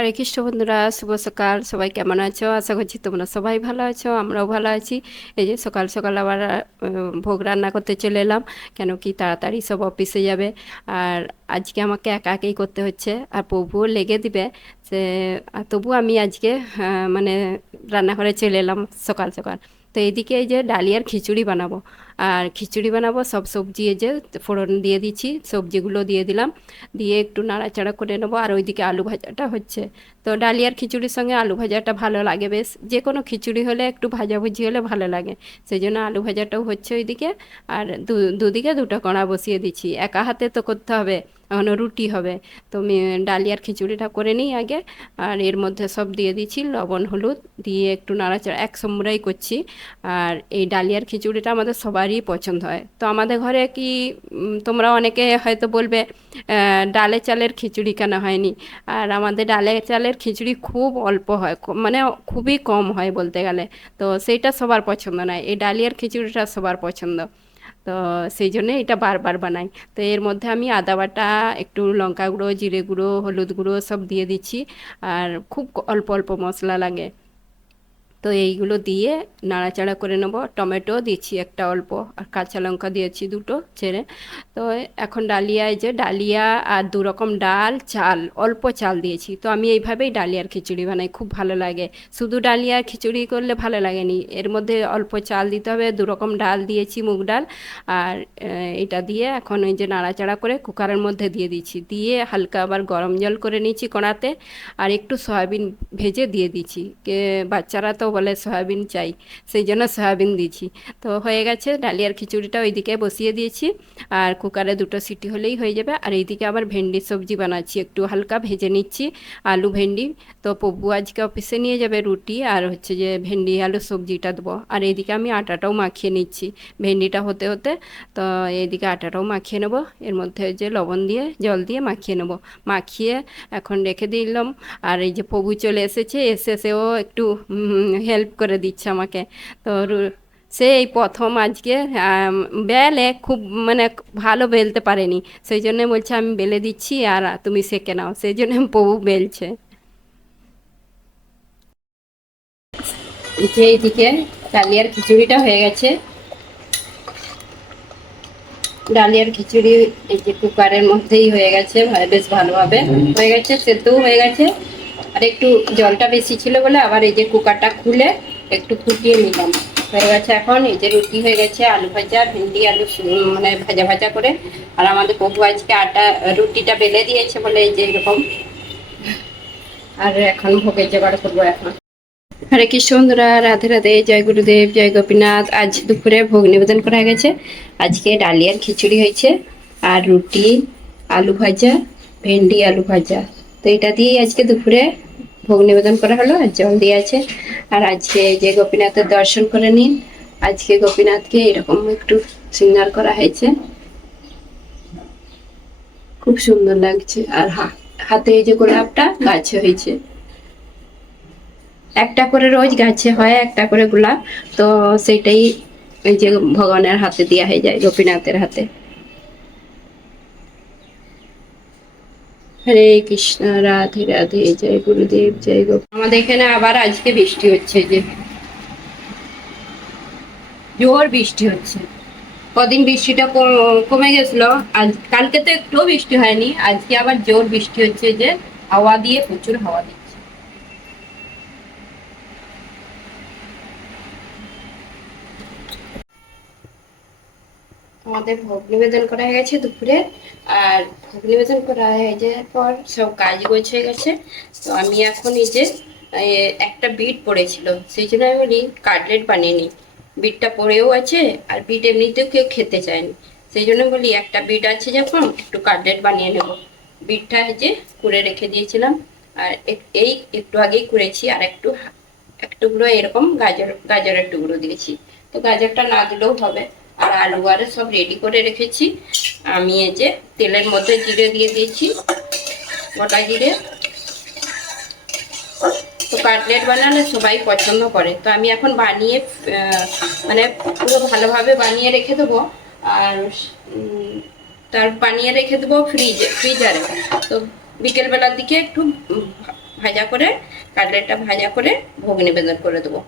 হরে কৃষ্ণ বন্ধুরা শুভ সকাল। সবাই কেমন আছো? আশা করছি তোমরা সবাই ভালো আছো আমরাও ভালো আছি। এই যে সকাল সকাল আবার ভোগ রান্না করতে চলে এলাম কেন কি তাড়াতাড়ি সব অফিসে যাবে। আর আজকে আমাকে একা একাই করতে হচ্ছে আর প্রভুও লেগে দিবে। সে তবু আমি আজকে আহ, মানে রান্নাঘরে চলে এলাম সকাল সকাল। তো এইদিকে এই যে ডালিয়ার খিচুড়ি বানাবো। আর খিচুড়ি বানাবো, সব সবজি এই যে ফোড়ন দিয়ে দিচ্ছি, সবজিগুলো দিয়ে দিলাম। দিয়ে একটু নাড়াচাড়া করে নেব। আর ওইদিকে আলু ভাজাটা হচ্ছে। তো ডালিয়ার খিচুড়ির সঙ্গে আলু ভাজাটা ভালো লাগে বেশ। যে কোনো খিচুড়ি হলে একটু ভাজাভুজি হলে ভালো লাগে। সেই জন্য আলু ভাজাটাও হচ্ছে ওইদিকে। আর দুদিকে দুটো কড়া বসিয়ে দিচ্ছি। একা হাতে তো করতে হবে। এখনও রুটি হবে। তো ডালিয়ার খিচুড়িটা করে নিই আগে। আর এর মধ্যে সব দিয়ে দিচ্ছি লবণ, হলুদ, দিয়ে একটু নাড়াচাড়া, এক সম্বরাই করছি। আর এই ডালিয়ার খিচুড়িটা আমাদের সবারই পছন্দ হয়। তো আমাদের ঘরে কি তোমরা অনেকে হয়তো বলবে ডালে চালের খিচুড়ি কেন হয়নি? আর আমাদের ডালে চালের খিচুড়ি খুব অল্প হয় মানে খুবই কম হয় বলতে গেলে। তো সেইটা সবার পছন্দ নয়। এই ডালিয়ার খিচুড়িটা সবার পছন্দ। তো সেই জন্য এটা বারবার বানাই। তো এর মধ্যে আমি আদা বাটা, একটু লঙ্কা গুঁড়ো, জিরে গুঁড়ো, হলুদ গুঁড়ো সব দিয়ে দিচ্ছি। আর খুব অল্প অল্প মশলা লাগে। তো এইগুলো দিয়ে নাড়াচাড়া করে নেব। টমেটো দিচ্ছি একটা অল্প আর কাঁচা লঙ্কা দিয়েছি দুটো ছেড়ে। তো এখন ডালিয়ায় যে ডালিয়া আর দু রকম ডাল, চাল, অল্প চাল দিয়েছি। তো আমি এইভাবেই ডালিয়ার খিচুড়ি বানাই, খুব ভালো লাগে। শুধু ডালিয়ার খিচুড়ি করলে ভালো লাগেনি। এর মধ্যে অল্প চাল দিতে হবে, দু রকম ডাল দিয়েছি, মুগ ডাল। আর এটা দিয়ে এখন ওই যে নাড়াচাড়া করে কুকারের মধ্যে দিয়ে দিচ্ছি দিয়ে হালকা আবার গরম জল করে নিচ্ছি কড়াতে। আর একটু সয়াবিন ভেজে দিয়ে দিচ্ছি কে, বাচ্চারা তো বলে সয়াবিন চাই, সেই জন্য সয়াবিন দিয়েছি। তো হয়ে গেছে ডালিয়ার খিচুড়িটা ওইদিকে বসিয়ে দিয়েছি। আর কুকারে দুটো সিটি হলেই হয়ে যাবে। আর এইদিকে আবার ভেন্ডির সবজি বানাচ্ছি, একটু হালকা ভেজে নিচ্ছি আলু ভেন্ডি। তো পব্বু আজকে অফিসে নিয়ে যাবে রুটি আর হচ্ছে যে ভেন্ডি আলু সবজিটা দেবো। আর এইদিকে আমি আটাটাও মাখিয়ে নিচ্ছি, ভেন্ডিটা হতে হতে। তো এইদিকে আটাটাও মাখিয়ে নেব, এর মধ্যে যে লবণ দিয়ে, জল দিয়ে মাখিয়ে নেব। মাখিয়ে এখন রেখে দিলাম। আর এই যে পবু চলে এসেছে, এসে সেও একটু হেল্প করে দিচ্ছে আমাকে। তো সে এই প্রথম আজকে বেলে খুব মানে ভালো বেলতে পারেনি। সেই জন্য বলছে, আমি বেলে দিচ্ছি আর তুমি সেকে নাও। সেই জন্য প্রভু বেলছে। যে এইদিকে ডালিয়ার খিচুড়িটা হয়ে গেছে। ডালিয়ার খিচুড়ি এই যে কুকারের মধ্যেই হয়ে গেছে বেশ ভালোভাবে। হয়ে গেছে, সেদ্ধও হয়ে গেছে। আর একটু জলটা বেশি ছিল বলে আবার এই যে কুকারটা খুলে একটু ফুটিয়ে নিলাম। হয়ে গেছে এখন এই যে রুটি হয়ে গেছে, আলু ভাজা, ভেন্ডি, আলু মানে ভাজা ভাজা করে। আর আমাদের প্রভু আজকে আটা, রুটিটা বেলে দিয়েছে বলে এই যে এরকম। আর এখন ভোগের জোগাড় করব এখন। হরে কৃষ্ণ বন্ধুরা, রাধে রাধে, জয় গুরুদেব, জয় গোপীনাথ। আজ দুপুরে ভোগ নিবেদন করা গেছে। আজকে ডালিয়ার খিচুড়ি হয়েছে। আর রুটি, আলু ভাজা, ভেন্ডি, আলু ভাজা। তো এটা দিয়েই আজকে দুপুরে ভোগ নিবেদন করা হলো, আর জল দিয়ে আছে। আর আজকে যে গোপীনাথের দর্শন করে নিন। আজকে গোপীনাথকে এরকম একটু সিঙ্গার করা হয়েছে। খুব সুন্দর লাগছে। আর হাতে এই যে গোলাপটা, গাছে হয়েছে। একটা করে রোজ গাছে হয়, একটা করে গোলাপ। তো সেইটাই ওই যে ভগবানের হাতে দেওয়া হয়ে যায়, গোপীনাথের হাতে। হরে কৃষ্ণ, রাধে রাধে, জয় গুরুদেব, জয় গোপ আমাদের এখানে আবার আজকে বৃষ্টি হচ্ছে যে। জোর বৃষ্টি হচ্ছে। কদিন বৃষ্টিটা কমে গেছিল। আজ, কালকে তো একটুও বৃষ্টি হয়নি। আজকে আবার জোর বৃষ্টি হচ্ছে যে, হাওয়া দিয়ে প্রচুর হাওয়া দিচ্ছে। আমাদের ভোগ নিবেদন করা হয়ে গেছে দুপুরে। আর ভোগ নিবেদন করা হয়ে যাওয়ার পর সব কাজ গোছ হয়ে গেছে। তো আমি এখন এই যে একটা বিট পড়েছিল। সেই জন্য আমি বলি, কাটলেট বানিয়ে নিই বিটটা পড়েও আছে, আর বিট এমনিতেও কেউ খেতে চায়নি। সেই জন্য বলি, একটা বিট আছে যখন, একটু কাটলেট বানিয়ে নেব। বিটটা যে কুড়ে রেখে দিয়েছিলাম। আর এই একটু আগেই কুড়েছি, আর একটু এক টুকরো এরকম গাজর, গাজরের টুকরো দিয়েছি। তো গাজরটা না দিলেও হবে। আর আলু আরে সব রেডি করে রেখেছি। আমি এই যে তেলের মধ্যে জিরে দিয়ে দিয়েছি, গোটা জিরে। তো কাটলেট বানালে সবাই পছন্দ করে। তো আমি এখন বানিয়ে মানে পুরো ভালোভাবে বানিয়ে রেখে দেবো। আর তার বানিয়ে রেখে দেবো ফ্রিজে ফ্রিজারে তো বিকেলবেলার দিকে একটু ভাজা করে, কাটলেটটা ভাজা করে ভোগ নিবেদন করে দেবো।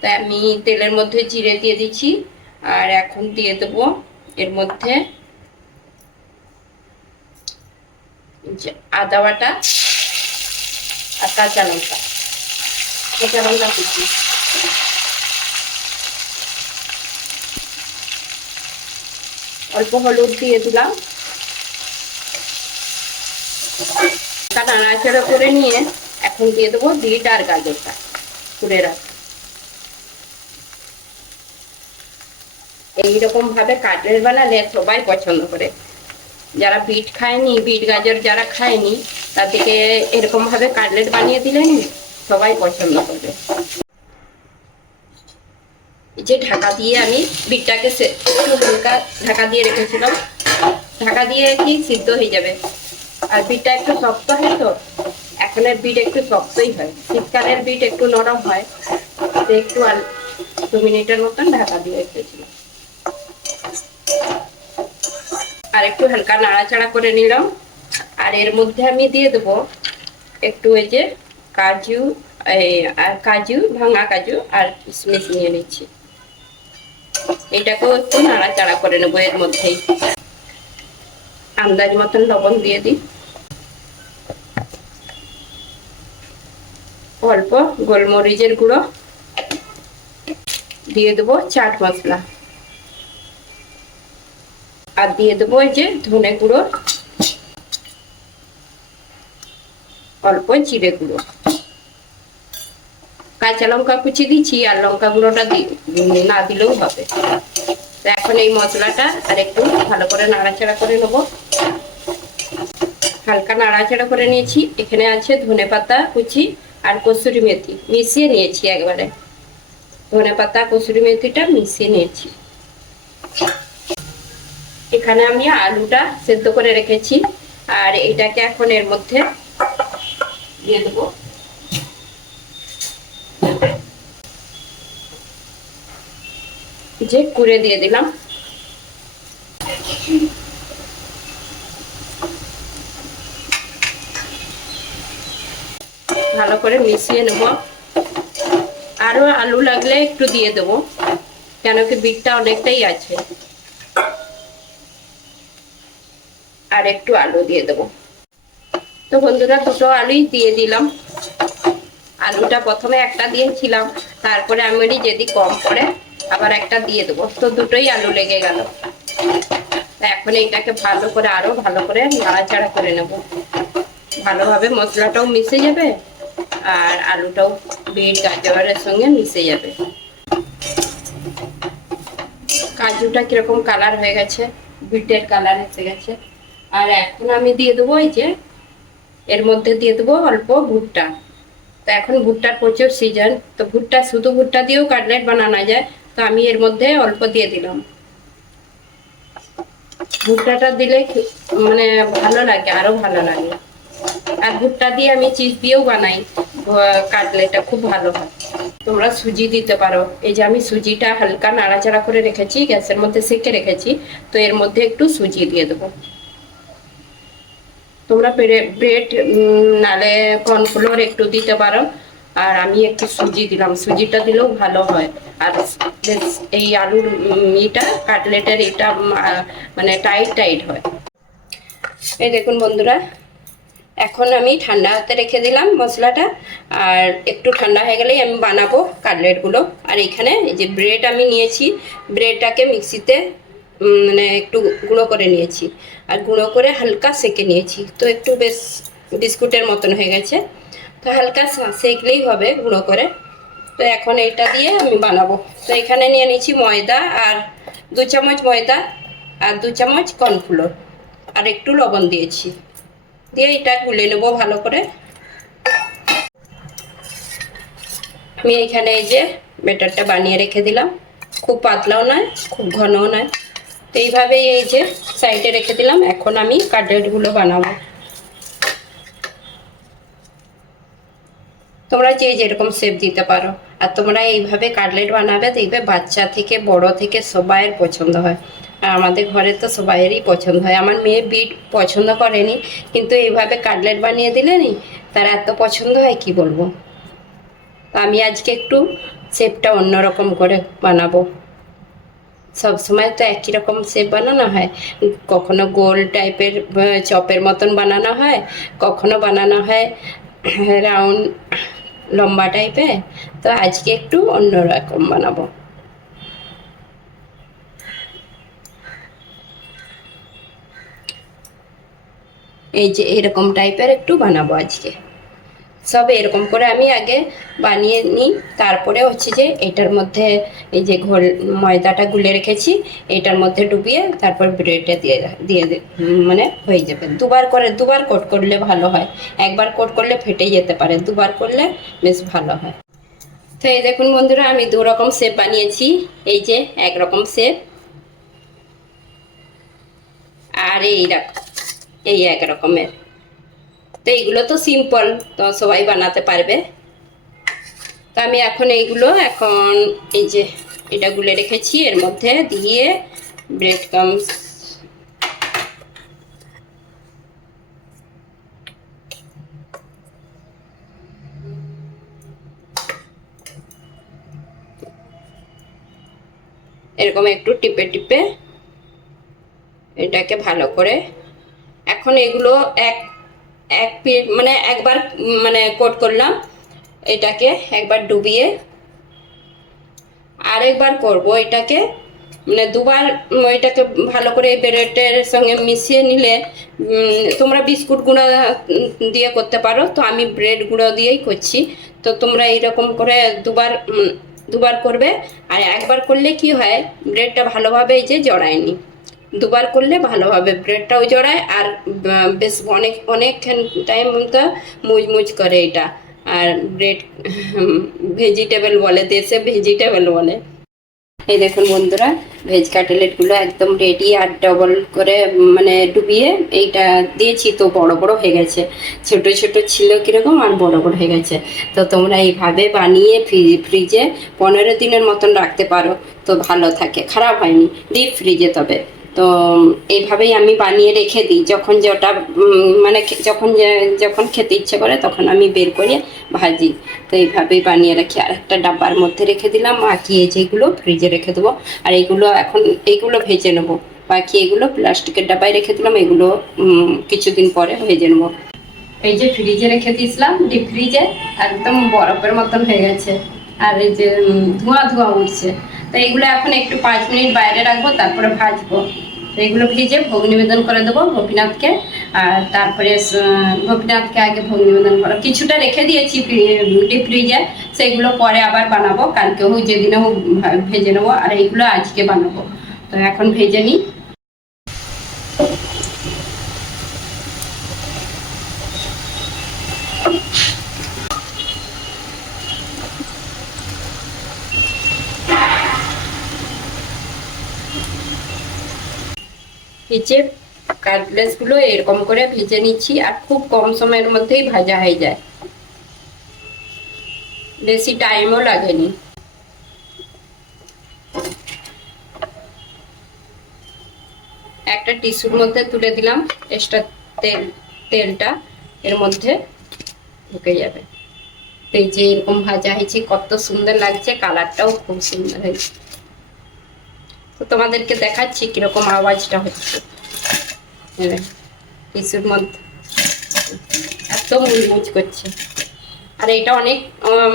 তাই আমি তেলের মধ্যে জিরে দিয়ে দিচ্ছি। আর এখন দিয়ে দেবো এর মধ্যে আদা বাটা আর কাঁচা লঙ্কা। কাঁচা লঙ্কা কুচি। অল্প হলুদ দিয়ে দিলাম। তা নাড়াচাড়া করে নিয়ে এখন দিয়ে দেবো বিট আর গাজরটা করে রাখ। এইরকম ভাবে কাটলেট বানালে সবাই পছন্দ করে। যারা বিট খায়নি, বিট গাজর যারা খায়নি, তাদেরকে এরকম ভাবে কাটলেট বানিয়ে দিলেন সবাই পছন্দ করবে। যে ঢাকা দিয়ে আমি বিটটাকে একটু হালকা ঢাকা দিয়ে রেখেছিলাম। ঢাকা দিয়ে কি সিদ্ধ হয়ে যাবে। আর বিটটা একটু শক্ত হয় তো, এখনের বিট একটু শক্তই হয়। শীতকালের বিট একটু নরম হয়। তো একটু দু মিনিটের মতন ঢাকা দিয়ে রেখেছিলাম আর একটু হালকা নাড়াচাড়া করে নিলাম। আর এর মধ্যে আমি দিয়ে দেবো একটু ওই যে কাজু আর কাজু, ভাঙা কাজু আর কিশমিশ নিয়ে নিচ্ছি। এটাকেও একটু নাড়াচাড়া করে নেব এর মধ্যেই। আন্দাজ মতন লবণ দিয়ে দিই। অল্প গোলমরিচের গুঁড়ো। দিয়ে দেবো চাট মশলা। আর দিয়ে দেবো এই যে ধনে গুঁড়ো, অল্প জিরে গুঁড়ো। কাঁচা লঙ্কা কুচি দিচ্ছি আর লঙ্কা গুঁড়োটা না দিলেও হবে। তো এখন এই মশলাটা আর একটু ভালো করে নাড়াচাড়া করে নেব। হালকা নাড়াচাড়া করে নিয়েছি। এখানে আছে ধনে পাতা, কুচি আর কসুরি মেথি। মিশিয়ে নিয়েছি একবারে। ধনে পাতা, কসুরি মেথিটা মিশিয়ে নিয়েছি। এখানে আমি আলুটা সেদ্ধ করে রেখেছি, আর এটাকে এখন এর মধ্যে দিয়ে দেবো। যে কুড়ে দিয়ে দিলাম। ভালো করে মিশিয়ে নেব। আরও আলু লাগলে একটু দিয়ে দেবো, কেন কি বিটটা অনেকটাই আছে। আর একটু আলু দিয়ে দেবো। তো বন্ধুরা, দুটো আলুই দিয়ে দিলাম। আলুটা প্রথমে একটা দিয়েছিলাম, তারপরে আমি যদি কম পড়ে, আবার একটা দিয়ে দেবো। তো দুটোই আলু লেগে গেল। এখন এইটাকে ভালো করে, আরও ভালো করে নাড়াচাড়া করে নেব। ভালোভাবে মশলাটাও মিশে যাবে, আর আলুটাও বিট গাজরের সঙ্গে মিশে যাবে। কাজুটা কীরকম কালার হয়ে গেছে? বিটের কালার এসে গেছে। আর এখন আমি দিয়ে দেবো এই যে, এর মধ্যে দিয়ে দেবো অল্প ভুট্টা। তো এখন ভুট্টার প্রচুর সিজন তো ভুট্টা শুধু ভুট্টা দিয়েও কাটলেট বানানো যায়, তো আমি এর মধ্যে অল্প দিয়ে দিলাম। ভুট্টাটা দিলে মানে ভালো লাগে, আরও ভালো লাগে। আর ভুট্টা দিয়ে আমি চিজ দিয়েও বানাই কাটলেটটা খুব ভালো হয়। তোমরা সুজি দিতে পারো। এই যে আমি সুজিটা হালকা নাড়াচাড়া করে রেখেছি, গ্যাসের মধ্যে সেকে রেখেছি, তো এর মধ্যে একটু সুজি দিয়ে দেবো। তোমরা ব্রেড নালে কর্নফ্লোর একটু দিতে পারো। আর আমি একটু সুজি দিলাম। সুজিটা দিলেও ভালো হয়। আর এই আলুর ইটা, কাটলেটের এটা মানে টাইট টাইট হয়। এই দেখুন বন্ধুরা, এখন আমি ঠান্ডা হতে রেখে দিলাম মশলাটা। আর একটু ঠান্ডা হয়ে গেলেই আমি বানাবো কাটলেটগুলো। আর এখানে যে ব্রেড আমি নিয়েছি ব্রেডটাকে মিক্সিতে মানে একটু গুঁড়ো করে নিয়েছি। আর গুঁড়ো করে হালকা সেঁকে নিয়েছি। তো একটু বেশ বিস্কুটের মতন হয়ে গেছে। তো হালকা সেঁকলেই হবে গুঁড়ো করে। তো এখন এইটা দিয়ে আমি বানাবো। তো এখানে নিয়ে নিয়েছি ময়দা আর দু চামচ ময়দা আর দু চামচ কর্নফ্লোর। আর একটু লবণ দিয়েছি। দিয়ে এটা গুলে নেব ভালো করে। আমি এখানে এই যে ব্যাটারটা বানিয়ে রেখে দিলাম। খুব পাতলাও নয়, খুব ঘনও নয়। এইভাবেই এই যে সাইডে রেখে দিলাম। এখন আমি কাটলেটগুলো বানাবো। তোমরা যে যেরকম শেপ দিতে পারো। আর তোমরা এইভাবে কাটলেট বানাবে, দেখবে বাচ্চা থেকে বড় থেকে সবাইয়ের পছন্দ হয়। আর আমাদের ঘরে তো সবাইয়েরই পছন্দ হয়। আমার মেয়ে বিট পছন্দ করেনি, কিন্তু এইভাবে কাটলেট বানিয়ে দিলে নি, তার এত পছন্দ হয়, কি বলব? আমি আজকে একটু শেপটা অন্যরকম করে বানাবো। সব সময় তো একই রকম শেপ বানানো হয়। কখনো গোল টাইপের চপের মতন বানানো হয়, কখনো বানানো হয় রাউন্ড লম্বা টাইপের তো আজকে একটু অন্যরকম বানাবো। এই যে এরকম টাইপের একটু বানাবো আজকে। সব এরকম করে আমি আগে বানিয়ে নিই। তারপরে হচ্ছে যে এটার মধ্যে এই যে ঘোল, ময়দাটা গুলে রেখেছি, এটার মধ্যে ডুবিয়ে তারপর ব্রেডে দিয়ে দিয়ে মানে হয়ে যাবে। দুবার করে, দুবার কোট করলে ভালো হয়। একবার কোট করলে ফেটে যেতে পারে, দুবার করলে বেশ ভালো হয়। তো এই দেখুন বন্ধুরা, আমি দু রকম শেপ বানিয়েছি। এই যে এক রকম শেপ আর এই এই এক রকমের। তো এইগুলো তো সিম্পল তো সবাই বানাতে পারবে। তো আমি এখন এইগুলো, এখন এই যে এটা গুলে রেখেছি, এর মধ্যে দিয়ে ব্রেড কামস এরকম একটু টিপে টিপে এটাকে ভালো করে। এখন এগুলো এক এক পিট মানে একবার মানে কোট করলাম, এটাকে একবার ডুবিয়ে আরেকবার করব এটাকে। মানে দুবার এটাকে ভালো করে ব্রেডের সঙ্গে মিশিয়ে নিলে তোমরা বিস্কুট গুঁড়ো দিয়ে করতে পারো, তো আমি ব্রেড গুঁড়ো দিয়েই করছি। তো তোমরা এইরকম করে দুবার দুবার করবে, আর একবার করলে কি হয়, ব্রেডটা ভালোভাবে এই যে জড়ায়নি। দুবার করলে ভালোভাবে ব্রেডটাও জড়ায় আর বেশ অনেক অনেক টাইম তো মুজমুজ করে এটা। আর ব্রেড, ভেজিটেবল বলে, দেশে ভেজিটেবল বলে। এই দেখুন বন্ধুরা, ভেজ কাটলেটগুলো একদম রেডি আর ডবল করে মানে ডুবিয়ে এইটা দিয়েছি, তো বড় বড় হয়ে গেছে। ছোট ছোট ছিল কীরকম আর বড় বড় হয়ে গেছে। তো তোমরা এইভাবে বানিয়ে ফ্রি- ফ্রিজে পনেরো দিনের মতন রাখতে পারো। তো ভালো থাকে, খারাপ হয়নি ডিপ ফ্রিজে তবে। তো এইভাবেই আমি বানিয়ে রেখে দিই। যখন যেটা মানে যখন যখন খেতে ইচ্ছে করে তখন আমি বের করে ভাজি। তো এইভাবেই বানিয়ে রাখি। আর একটা ডাব্বার মধ্যে রেখে দিলাম। বাকি এই যেগুলো ফ্রিজে রেখে দেবো। আর এইগুলো এখন, এইগুলো ভেজে নেব। বাকি এগুলো প্লাস্টিকের ডাব্বায় রেখে দিলাম। এগুলো কিছুদিন পরে ভেজে নেব। এই যে ফ্রিজে রেখে দিয়েছিলাম, ডিপ ফ্রিজে একদম বরফের মতন হয়ে গেছে। আর এই যে ধোঁয়া ধোঁয়া উঠছে। তো এগুলো এখন একটু পাঁচ মিনিট বাইরে রাখব, তারপরে ভাজবো। তো এগুলো ভেজে ভোগ নিবেদন করে দেবো গোপীনাথকে। আর তারপরে গোপীনাথকে আগে ভোগ নিবেদন করা। কিছুটা রেখে দিয়েছি ডিপ ফ্রিজে সেইগুলো পরে আবার বানাবো। কালকে হোক যেদিনে হোক ভেজে নেব। আর এইগুলো আজকে বানাবো। তো এখন ভেজে নিই। ভেজে কাটলেটসগুলো এরকম করে ভেজে নিচ্ছি আর খুব কম সময়ের মধ্যেই ভাজা হয়ে যায়। বেশি টাইমও লাগেনি। একটা টিস্যুর মধ্যে তুলে দিলাম, এক্সট্রা তেল, তেলটা এর মধ্যে ঢুকে যাবে। এই যে এরকম ভাজা হয়েছে, কত সুন্দর লাগছে, কালারটাও খুব সুন্দর হয়েছে। তো তোমাদেরকে দেখাচ্ছি কীরকম আওয়াজটা হচ্ছে। টিস্যুর মধ্যে। এত মুচমুচ করছে। আর এটা অনেক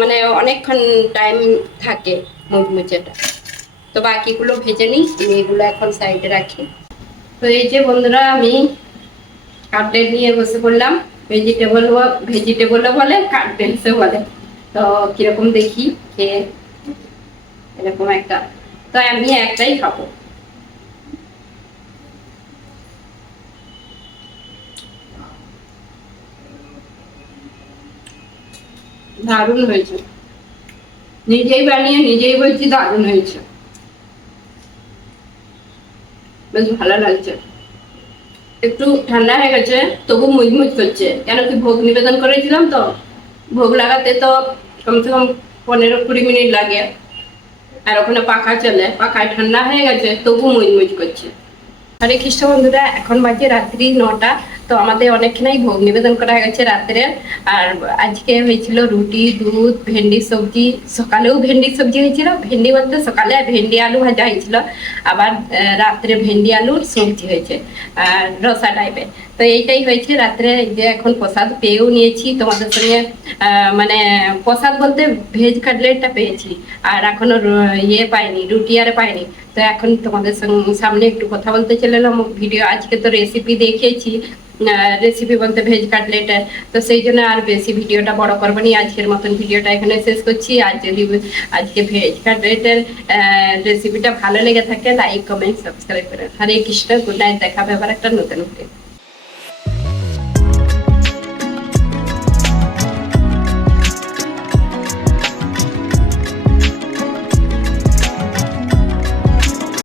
মানে অনেকক্ষণ টাইম থাকে মুচমুচেটা। তো বাকিগুলো ভেজে নিই এগুলো এখন সাইডে রাখি। তো এই যে বন্ধুরা, আমি কাটলেট নিয়ে বসে পড়লাম। ভেজিটেবল ভেজিটেবলও বলে কাটলেটসও বলে। তো কীরকম দেখি, খেয়ে এরকম একটা তো আমি একটাই খাব। দারুণ হয়েছে। নিজেই বানিয়ে, নিজেই বলছি দারুণ হয়েছে। বেশ ভালো লাগছে। একটু ঠান্ডা হয়ে গেছে, তবু মুচমুচ করছে। কেন কি ভোগ নিবেদন করেছিলাম তো? ভোগ লাগাতে তো কমসে কম পনেরো কুড়ি মিনিট লাগে। আর ওখানে পাখা চলে পাখায় ঠান্ডা হয়ে গেছে, তবু মুচমুচ করছে। হরে খ্রিস্ট বন্ধুরা, এখন বাজে রাত্রি নটা, তো আমাদের অনেকখানেই ভোগ নিবেদন করা হয়ে গেছে রাত্রে। আর আজকে হয়েছিল রুটি, দুধ, ভেন্ডি, সবজি। সকালেও ভেন্ডি, সবজি হয়েছিল, ভেন্ডি বলতে সকালে ভেন্ডি আলু ভাজা হয়েছিল। আবার রাত্রে ভেন্ডি আলুর সবজি হয়েছে, আর রসা টাইপের তো এইটাই হয়েছে, রাত্রে যে এখন প্রসাদ পেয়েও নিয়েছি। তোমাদের সঙ্গে মানে প্রসাদ বলতে ভেজ কাটলেটটা পেয়েছি, আর এখনও ইয়ে পাইনি, রুটি আর পাইনি। তো এখন তোমাদের সামনে একটু কথা বলতে চলে এলাম ভিডিও আজকে তো রেসিপি দেখিয়েছি রেসিপি বলতে ভেজ কাটলেটের তো সেই জন্য আর বেশি ভিডিওটা বড় করব নি, আজকের মতন ভিডিওটা এখানে শেষ করছি। আর যদি আজকে ভেজ কাটলেটের রেসিপিটা ভালো লেগে থাকে লাইক কমেন্ট সাবস্ক্রাইব করে। হরে কৃষ্ণ গুড নাইট দেখাবে আবার একটা নতুন ভিডিও